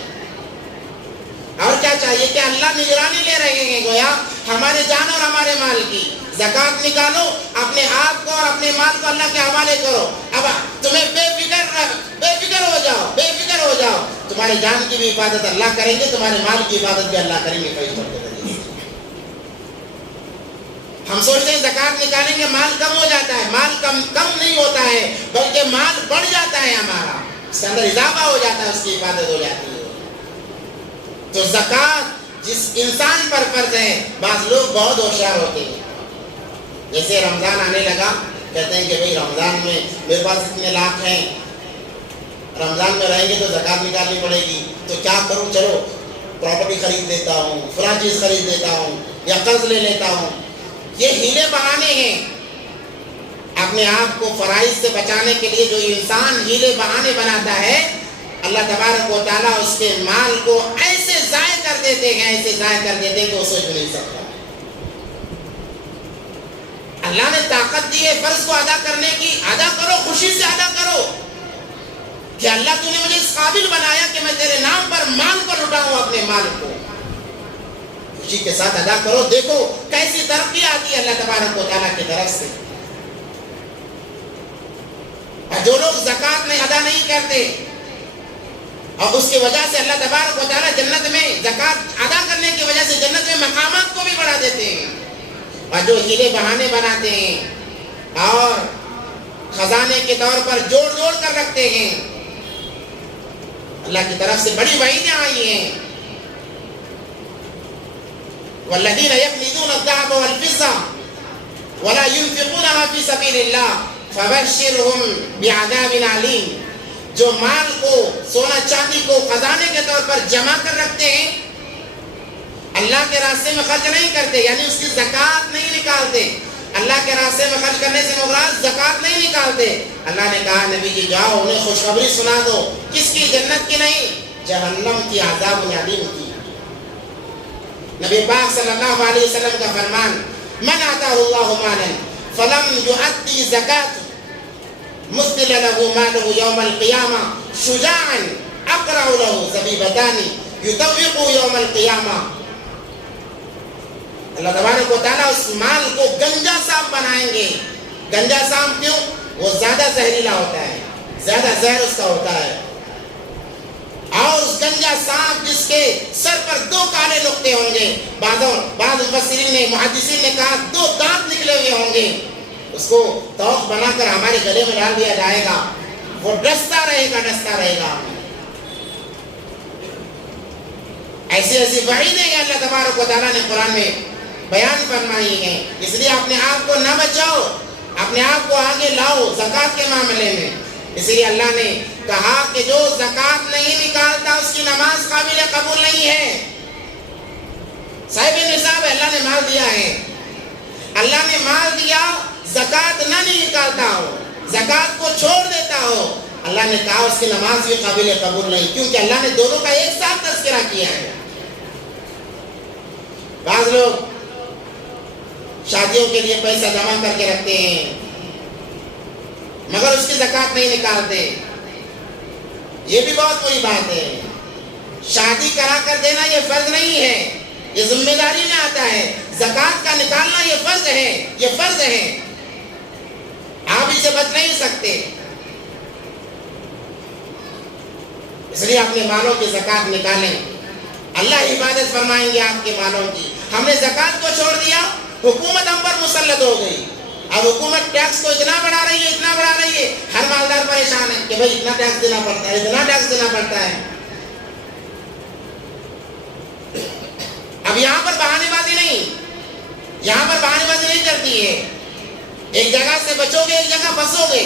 اور کیا چاہیے کہ اللہ نگرانی لے رہے ہیں گویا ہمارے جان اور ہمارے مال کی۔ زکوٰۃ نکالو، اپنے آپ کو اور اپنے مال کو اللہ کے حوالے کرو۔ اب تمہیں بے فکر ہو جاؤ، بے فکر ہو جاؤ، تمہاری جان کی بھی حفاظت اللہ کریں گے، تمہارے مال کی حفاظت بھی اللہ کریں گے۔ ہم سوچتے ہیں زکوٰۃ نکالیں گے مال کم ہو جاتا ہے، مال کم نہیں ہوتا ہے بلکہ مال بڑھ جاتا ہے، ہمارا اس کے اندر اضافہ ہو جاتا ہے، اس کی حفاظت ہو جاتی ہے۔ تو زکوٰۃ جس انسان پر فرض ہے، بعض لوگ بہت ہوشیار ہوتے ہیں، جیسے رمضان آنے لگا کہتے ہیں کہ بھئی رمضان میں میرے پاس اتنے لاکھ ہیں، رمضان میں رہیں گے تو زکوٰۃ نکالنی پڑے گی، تو کیا کروں؟ چلو پراپرٹی خرید لیتا ہوں، فلاں چیز خرید لیتا ہوں یا قرض لے لیتا ہوں۔ یہ ہیلے بہانے ہیں، اپنے آپ کو فرائض سے بچانے کے لیے جو انسان ہیلے بہانے بناتا ہے، اللہ تبارک و تعالیٰ اس کے مال کو ایسے ضائع کر دیتے ہیں، ایسے ضائع کر دیتے ہیں کہ وہ سوچ نہیں سکتا۔ اللہ نے طاقت دی ہے فرض کو ادا کرنے کی، ادا کرو، خوشی سے ادا کرو کہ اللہ تو نے مجھے اس قابل بنایا کہ میں تیرے نام پر مال کو لٹاؤں، اپنے مال کو خوشی کے ساتھ ادا کرو۔ دیکھو کیسی ترقی آتی ہے اللہ تبارک و تعالیٰ کی طرف سے۔ اور جو لوگ زکوٰۃ میں ادا نہیں کرتے اور اس کی وجہ سے اللہ تبارک و تعالیٰ جنت میں زکوٰۃ ادا کرنے کی وجہ سے جنت میں مقامات کو بھی بڑھا دیتے ہیں، اور جو ہیلے بہانے بناتے ہیں اور خزانے کے طور پر جوڑ کر رکھتے ہیں، اللہ کی طرف سے بڑی وعیدیں آئی ہیں۔ والذین یکنزون الذهب والفضة ولا ينفقونها في سبيل الله فبشرهم بعذاب علیم۔ جو مال کو، سونا چاندی کو خزانے کے طور پر جمع کر رکھتے ہیں، اللہ کے راستے میں خرچ نہیں کرتے، یعنی اس کی زکوٰۃ نہیں نکالتے، اللہ کے راستے میں خرچ کرنے سے مراد زکوٰۃ نہیں نکالتے، اللہ نے کہا نبی جی جاؤ انہیں خوشخبری سنا دو، کس کی؟ جنت کی نہیں، جہنم کی، عذاب علیم کی۔ نبی پاک صلی اللہ علیہ وسلم کا فرمان، من آتاہ اللہ مالا فلم یؤدی زکاۃ مثل له ماله يوم القيامة شجاعا أقرع له زبيبتان يطوق يوم القيامة۔ اللہ تبارک و تعالیٰ اس مال کو گنجا سانپ بنائیں گے۔ گنجا سانپ کیوں؟ وہ زیادہ زہریلا ہوتا ہے، زیادہ زہر اس کا ہوتا ہے، اور اس گنجا سانپ جس کے سر پر 2 کالے نقطے ہوں گے، بعض مفسرین نے، محدثین نے کہا 2 دانت نکلے ہوئے ہوں گے، اس کو توق بنا کر ہمارے گلے میں ڈال دیا جائے گا، وہ ڈستا رہے گا۔ ایسی وعیدیں ہیں اللہ تبارک و تعالیٰ نے قرآن میں بیان فرمائی ہیں۔ اس لیے اپنے آپ کو نہ بچاؤ، اپنے آپ کو آگے لاؤ زکوٰۃ کے معاملے میں۔ اس لیے اللہ نے کہا کہ جو زکوٰۃ نہیں نکالتا اس کی نماز قابل قبول نہیں ہے۔ صاحب نصاب ہے، اللہ نے مال دیا ہے، اللہ نے مال دیا زکوٰۃ نہ نکالتا ہو، زکوٰۃ کو چھوڑ دیتا ہو، اللہ نے کہا اس کی نماز بھی قابل قبول نہیں، کیونکہ اللہ نے دونوں کا ایک ساتھ تذکرہ کیا ہے۔ بعض لوگ شادیوں کے لیے پیسہ جمع کر کے رکھتے ہیں مگر اس کی زکوٰۃ نہیں نکالتے، یہ بھی بہت بری بات ہے۔ شادی کرا کر دینا یہ فرض نہیں ہے، یہ ذمہ داری میں آتا ہے۔ زکوٰۃ کا نکالنا یہ فرض ہے، یہ فرض ہے، آپ اسے بچ نہیں سکتے۔ اس لیے اپنے مالوں کی زکوٰۃ نکالیں، اللہ حفاظت فرمائیں گے آپ کے مالوں کی۔ ہم نے زکوٰۃ کو چھوڑ دیا، حکومت ہم پر مسلط ہو گئی، اب حکومت ٹیکس کو اتنا بڑھا رہی ہے، اتنا بڑھا رہی ہے، ہر مالدار پریشان ہے کہ بھائی اتنا ٹیکس دینا پڑتا ہے، اتنا ٹیکس دینا پڑتا ہے۔ اب یہاں پر بہانے بازی نہیں، یہاں پر بہانے بازی نہیں کرتی ہے، ایک جگہ سے بچو گے ایک جگہ پھنسو گے،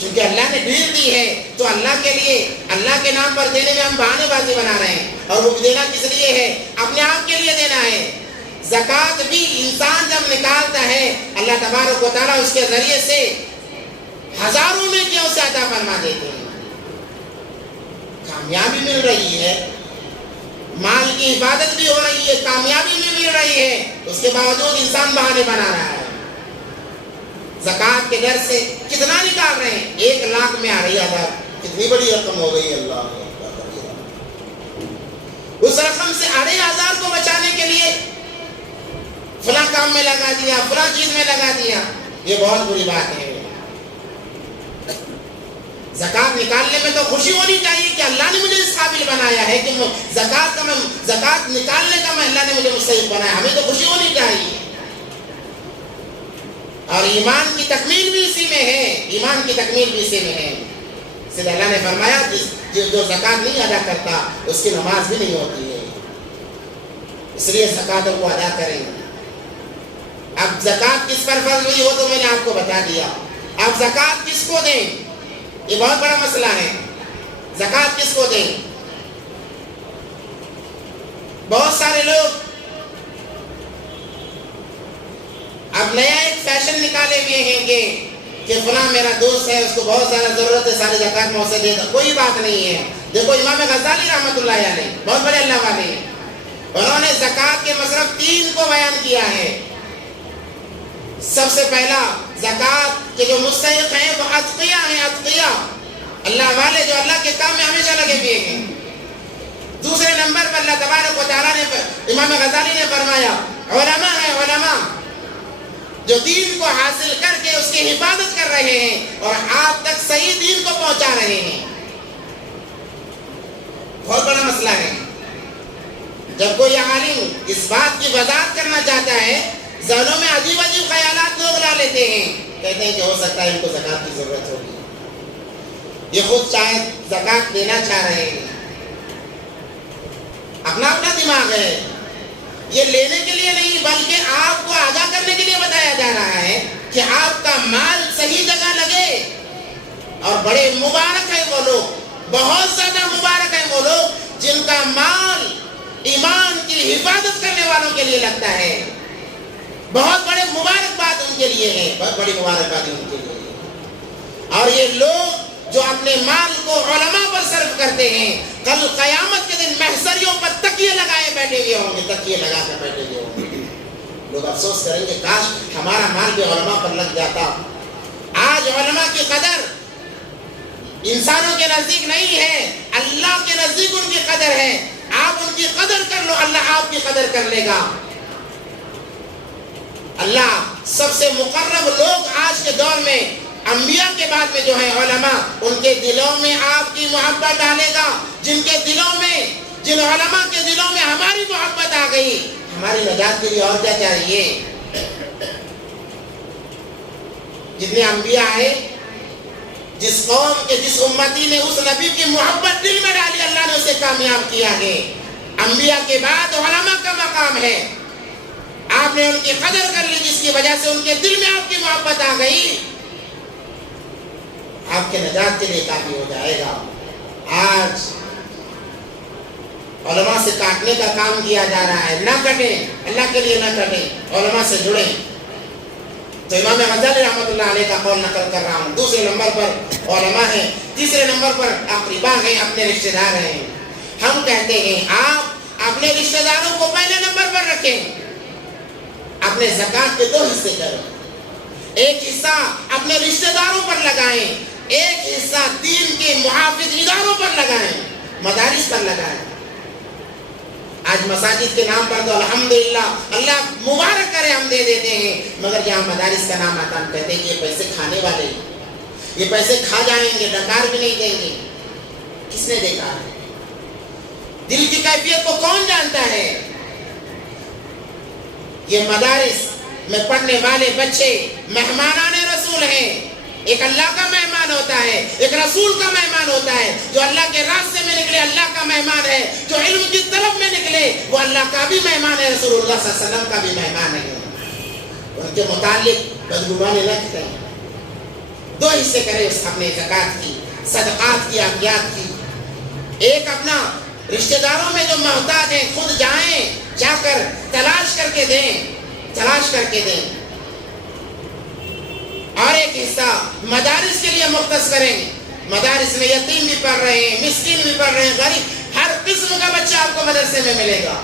چونکہ اللہ نے ڈھیل دی ہے تو اللہ کے لیے، اللہ کے نام پر دینے میں ہم بہانے بازی بنا رہے ہیں، اور وہ دینا کس لیے ہے؟ اپنے آپ کے لیے دینا ہے۔ زکوٰۃ بھی انسان جب نکالتا ہے اللہ تبارک و تعالیٰ اس کے ذریعے سے ہزاروں میں کیوں سے عطا فرما دیتے ہیں، کامیابی مل رہی ہے، مال کی حفاظت بھی ہو رہی ہے، کامیابی بھی مل رہی ہے، اس کے باوجود انسان بہانے بنا رہا ہے۔ زکوٰۃ کے ڈر سے کتنا نکال رہے ہیں؟ 1 لاکھ میں 2,500، کتنی بڑی رقم ہو گئی اللہ۔ اس رقم سے 2,500 کو بچانے کے لیے فلاں کام میں لگا دیا، فلاں چیز میں لگا دیا، یہ بہت بری بات ہے۔ زکوٰۃ نکالنے میں تو خوشی ہونی چاہیے کہ اللہ نے مجھے اس قابل بنایا ہے کہ زکوٰۃ نکالنے کا اللہ نے مجھے مستحق بنایا، ہمیں تو خوشی ہونی چاہیے۔ اور ایمان کی تکمیل بھی اسی میں ہے، ایمان کی تکمیل بھی اسی میں ہے۔ سید اللہ نے فرمایا جو زکوٰۃ نہیں ادا کرتا اس کی نماز بھی نہیں ہوتی ہے، اس لیے زکوٰۃ کو ادا کریں۔ اب زکوٰۃ کس پر فرض ہوئی ہو تو میں نے آپ کو بتا دیا، اب زکوٰۃ کس کو دیں یہ بہت بڑا مسئلہ ہے۔ زکوٰۃ کس کو دیں؟ بہت سارے لوگ اب نیا ایک فیشن نکالے ہوئے ہیں کہ فلاں میرا دوست ہے، اس کو بہت زیادہ ضرورت ہے، ساری زکوٰۃ میں اسے دے دو۔ کوئی بات نہیں ہے۔ دیکھو امام غزالی رحمۃ اللہ علیہ بہت بڑے اللہ والے ہیں، انہوں نے زکوٰۃ کے مصرف 3 کو بیان کیا ہے۔ سب سے پہلا زکوٰۃ کے جو مستحق ہیں وہ اتقیاء ہیں، اتقیاء اللہ والے جو اللہ کے کام میں ہمیشہ لگے ہوئے ہیں۔ دوسرے نمبر پر اللہ تبارک و تعالیٰ نے امام غزالی نے فرمایا علماء ہیں، علماء جو دین کو حاصل کر کے اس کی حفاظت کر رہے ہیں اور آپ تک صحیح دین کو پہنچا رہے ہیں۔ بہت بڑا مسئلہ ہے۔ جب کوئی عالم اس بات کی وضاحت کرنا چاہتا ہے، ذہنوں میں عجیب عجیب خیالات لوگ لا لیتے ہیں، کہتے ہیں کہ ہو سکتا ہے ان کو زکوٰۃ کی ضرورت ہوگی، یہ خود شاید زکوٰۃ دینا چاہ رہے ہیں، اپنا اپنا دماغ ہے۔ یہ لینے کے لیے نہیں بلکہ آپ کو آگاہ کرنے کے لیے بتایا جا رہا ہے کہ آپ کا مال صحیح جگہ لگے۔ اور بڑے مبارک ہیں وہ لوگ، بہت زیادہ مبارک ہیں وہ لوگ جن کا مال ایمان کی حفاظت کرنے والوں کے لیے لگتا ہے۔ بہت بڑے مبارک بات ان کے لیے ہے، بہت بڑی مبارک بات ان کے لیے ہے۔ اور یہ لوگ جو اپنے مال کو علماء پر صرف کرتے ہیں، کل قیامت کے دن محشریوں پر تکیے لگائے بیٹھے ہوئے ہوں گے، تکیے لگا کر بیٹھے ہوئے ہوں گے۔ لوگ افسوس کریں گے کاش ہمارا مال بھی علماء پر لگ جاتا۔ آج علماء کی قدر انسانوں کے نزدیک نہیں ہے، اللہ کے نزدیک ان کی قدر ہے۔ آپ ان کی قدر کر لو، اللہ آپ کی قدر کر لے گا۔ اللہ سب سے مقرب لوگ آج کے دور میں انبیاء کے بعد میں جو ہیں علماء، ان کے دلوں میں آپ کی محبت ڈالے گا۔ جن کے دلوں میں، جن علماء کے دلوں میں ہماری محبت آ گئی، ہماری نجات کے لیے اور کیا چاہیے؟ جتنے انبیاء آئے، جس قوم کے جس امتی نے اس نبی کی محبت دل میں ڈالی، اللہ نے اسے کامیاب کیا ہے۔ انبیاء کے بعد علماء کا مقام ہے۔ آپ نے ان کی قدر کر لی، جس کی وجہ سے ان کے دل میں آپ کی محبت آ گئی، آپ کے نجات کے لیے کافی ہو جائے گا۔ آج علماء سے کاٹنے کا کام کیا جا رہا ہے. نہ کٹیں، اللہ کے لیے نہ کٹیں، علماء سے جڑیں. تو امام غزالی رحمۃ اللہ علیہ کا قول نقل کر رہا ہوں. دوسرے نمبر پر علماء ہیں، تیسرے نمبر پر اقربا ہیں، اپنے رشتہ دار ہیں. ہم کہتے ہیں آپ اپنے رشتہ داروں کو پہلے نمبر پر رکھیں. اپنے زکوٰۃ کے 2 حصے کریں. ایک حصہ اپنے رشتہ داروں پر لگائیں، ایک حصہ دین کے محافظ اداروں پر لگائیں، مدارس پر لگائیں. آج مساجد کے نام پر تو الحمدللہ اللہ مبارک کرے ہم دے دیتے ہیں، مگر جہاں مدارس کا نام آتا ہم کہتے ہیں کہ یہ پیسے کھانے والے، یہ پیسے کھا جائیں گے، ڈکار بھی نہیں دیں گے. کس نے دیکھا ہے؟ دل کی کیفیت کو کون جانتا ہے؟ یہ مدارس میں پڑھنے والے بچے مہمانان رسول ہیں. ایک اللہ کا مہمان ہوتا ہے، ایک رسول کا مہمان ہوتا ہے. جو اللہ کے راستے میں نکلے اللہ کا مہمان ہے، جو علم کی طلب میں نکلے وہ اللہ کا بھی مہمان ہے، رسول اللہ صلی اللہ علیہ وسلم کا بھی مہمان ہے. ان کے متعلق بدگمانی نہ کریں. 2 حصے کریں اپنے زکوٰۃ کی، صدقات کی، عطیات کی. ایک اپنا رشتہ داروں میں جو محتاج ہیں خود جائیں، جا کر تلاش کر کے دیں، تلاش کر کے دیں. اور ایک حصہ مدارس کے لیے مختص کریں. مدارس میں یتیم بھی پڑھ رہے ہیں، مسکین بھی پڑھ رہے ہیں، غریب، ہر قسم کا بچہ آپ کو مدرسے میں ملے گا.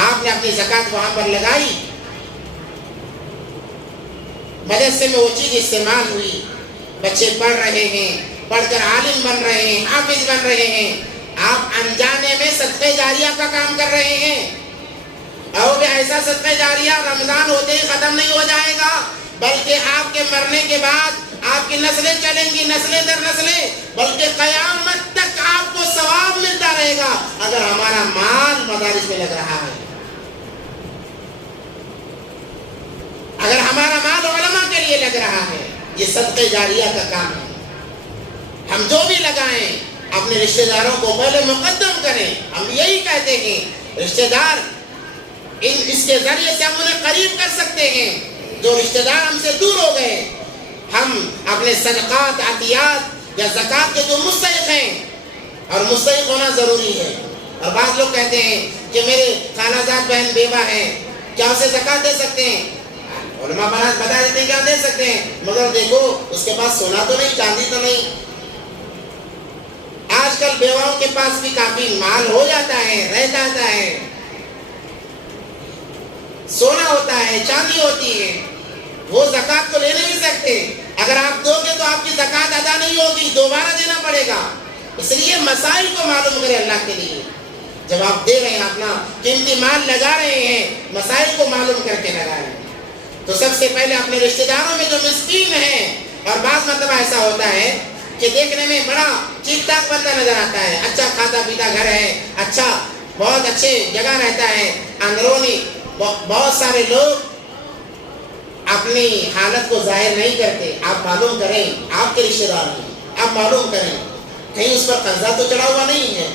آپ نے اپنی زکوٰۃ وہاں پر لگائی، مدرسے میں وہ چیز استعمال ہوئی، بچے پڑھ رہے ہیں، پڑھ کر عالم بن رہے ہیں، حافظ بن رہے ہیں. آپ انجانے میں صدقہ جاریہ کا کام کر رہے ہیں. اور بھی ایسا صدقہ جاریہ رمضان ہوتے ہی ختم نہیں ہو جائے گا، بلکہ آپ کے مرنے کے بعد آپ کی نسلیں چلیں گی، نسلیں در نسلیں، بلکہ قیامت تک آپ کو ثواب ملتا رہے گا اگر ہمارا مال مدارس میں لگ رہا ہے، اگر ہمارا مال علماء کے لیے لگ رہا ہے. یہ صدقہ جاریہ کا کام ہے. ہم جو بھی لگائیں اپنے رشتہ داروں کو پہلے مقدم کریں. ہم یہی کہتے ہیں رشتہ دار اس کے ذریعے سے ہم انہیں قریب کر سکتے ہیں. جو رشتہ دار ہم سے دور ہو گئے، ہم اپنے صدقات، عطیات یا زکوٰۃ کے جو مستحق ہیں، اور مستحق ہونا ضروری ہے. اور بعض لوگ کہتے ہیں کہ میرے خالہ زاد بہن بیوہ ہیں، کیا اسے زکوٰۃ دے سکتے ہیں؟ علماء بتا دیتے ہیں کیا دے سکتے ہیں، مگر دیکھو اس کے پاس سونا تو نہیں، چاندی تو نہیں. آج کل بیواؤں کے پاس بھی کافی مال ہو جاتا ہے، رہ جاتا ہے، سونا ہوتا ہے، چاندی ہوتی ہے، وہ زکوٰۃ کو لے نہیں سکتے. اگر آپ دو گے تو آپ کی زکوٰۃ ادا نہیں ہوگی، دوبارہ دینا پڑے گا. اس لیے مسائل کو معلوم کریں اللہ کے لیے. جب آپ دے رہے ہیں، اپنا قیمتی مال لگا رہے ہیں، مسائل کو معلوم کر کے لگائیں. تو سب سے پہلے اپنے رشتہ داروں میں جو مسکین ہیں، اور بعض مرتبہ ایسا ہوتا ہے کہ دیکھنے میں بڑا ٹھیک ٹھاک بندہ نظر آتا ہے، اچھا کھاتا پیتا گھر ہے، اچھا بہت اچھے جگہ رہتا ہے، اندرونی بہت سارے لوگ اپنی حالت کو ظاہر نہیں کرتے. آپ معلوم کریں، آپ کے رشتہ دار ہیں، آپ معلوم کریں کہیں اس پر قرضہ تو چڑھا ہوا نہیں ہے.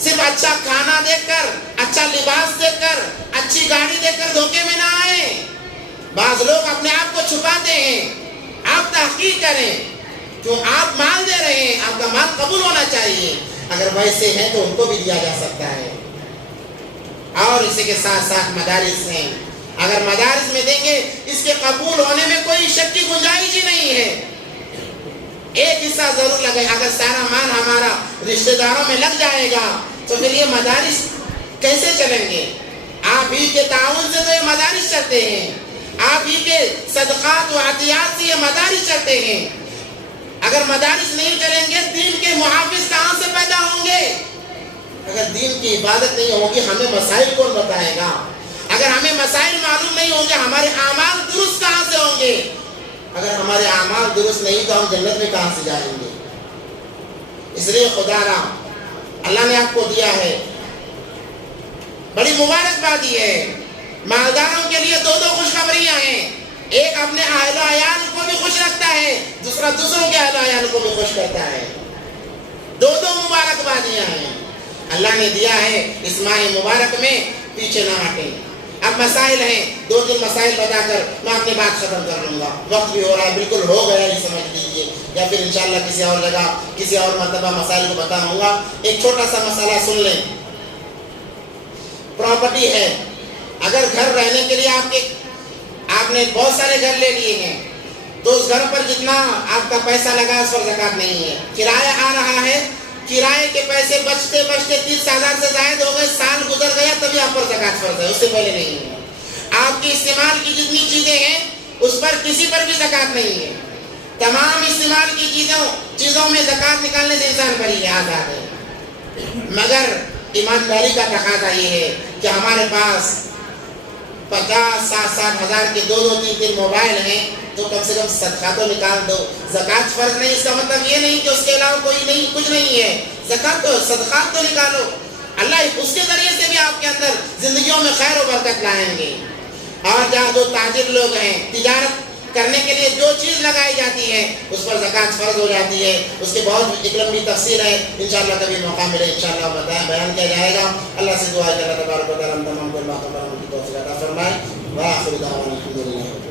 صرف اچھا کھانا دیکھ کر، اچھا لباس دیکھ کر، اچھی گاڑی دیکھ کر دھوکے میں نہ آئے. بعض لوگ اپنے آپ کو چھپاتے ہیں. آپ تحقیق کریں، کیوں آپ مال دے رہے ہیں، آپ کا مال قبول ہونا چاہیے. اگر ویسے ہیں تو ان کو بھی دیا جا سکتا ہے. اور اسی کے ساتھ ساتھ مدارس ہیں، اگر مدارس میں دیں گے اس کے قبول ہونے میں کوئی شک کی گنجائش ہی نہیں ہے. ایک حصہ ضرور لگے. اگر سارا مال ہمارا رشتہ داروں میں لگ جائے گا تو پھر یہ مدارس کیسے چلیں گے؟ آپ ہی کے تعاون سے تو یہ مدارس چلتے ہیں، آپ ہی کے صدقات و عطیات سے یہ مدارس چلتے ہیں. اگر مدارس نہیں چلیں گے، دین کے محافظ کہاں سے پیدا ہوں گے؟ اگر دین کی عبادت نہیں ہوگی، ہمیں مسائل کون بتائے گا؟ اگر ہمیں مسائل معلوم نہیں ہوں گے، ہمارے اعمال درست کہاں سے ہوں گے؟ اگر ہمارے اعمال درست نہیں تو ہم جنت میں کہاں سے جائیں گے؟ اس لیے خدا را اللہ نے آپ کو دیا ہے، بڑی مبارکباد دی ہے. مالداروں کے لیے 2 خوشخبریاں ہیں. ایک اپنے اہل و عیال کو بھی خوش رکھتا ہے، دوسرا دوسروں کے اہل و عیال کو بھی خوش کرتا ہے. 2 مبارکبادیاں ہیں اللہ نے دیا ہے. اس ماہ مبارک میں پیچھے نہ ہٹیں. اب مسائل ہیں، 2-3 مسائل بتا کر میں اپنی بات ختم کر لوں گا. وقت بھی ہو رہا ہے، بالکل ہو گیا ہی سمجھ لیجیے، یا پھر انشاءاللہ کسی اور جگہ کسی اور مرتبہ مسائل کو بتاؤں گا. ایک چھوٹا سا مسئلہ سن لیں. پراپرٹی ہے. اگر گھر رہنے کے لیے آپ نے بہت سارے گھر لے لیے ہیں تو اس گھر پر جتنا آپ کا پیسہ لگا اس پر زکوٰۃ نہیں ہے. کرایہ آ رہا ہے, کرائے کے پیسے بچتے بچتے 30,000 سے زائد ہو گئے, سال گزر گیا, تبھی آپ پر زکوٰۃ فرض ہے, اس سے پہلے نہیں ہے. آپ کی استعمال کی جتنی چیزیں ہیں اس پر کسی پر بھی زکوٰۃ نہیں ہے. تمام استعمال کی چیزوں میں زکوٰۃ نکالنے سے انسان بری ہے, آزاد ہے. مگر ایمانداری کا تقاضا یہ ہے کہ ہمارے پاس 50-60 ہزار کے 2-2, 3-3 موبائل ہیں تو کم سے کم صدقہ تو نکال دو. زکوٰۃ فرض نہیں, اس کا مطلب یہ نہیں کہ اس کے علاوہ کوئی نہیں, کچھ نہیں ہے. زکوٰۃ تو صدقات تو نکالو, اللہ اس کے ذریعے سے بھی آپ کے اندر زندگیوں میں خیر و برکت لائیں گے. اور جہاں جو تاجر لوگ ہیں, تجارت کرنے کے لیے جو چیز لگائی جاتی ہے اس پر زکوٰۃ فرض ہو جاتی ہے. اس کے بہت ایک لمبی تفصیل ہے, انشاءاللہ کبھی موقع ملے انشاءاللہ بیان کیا جائے گا. اللہ سے دعا ہے کہ اللہ تبارک و تعالیٰ ہم تمام کو اللہ کی توفیق عطا فرمائے. وآخر دعوانا الحمدللہ.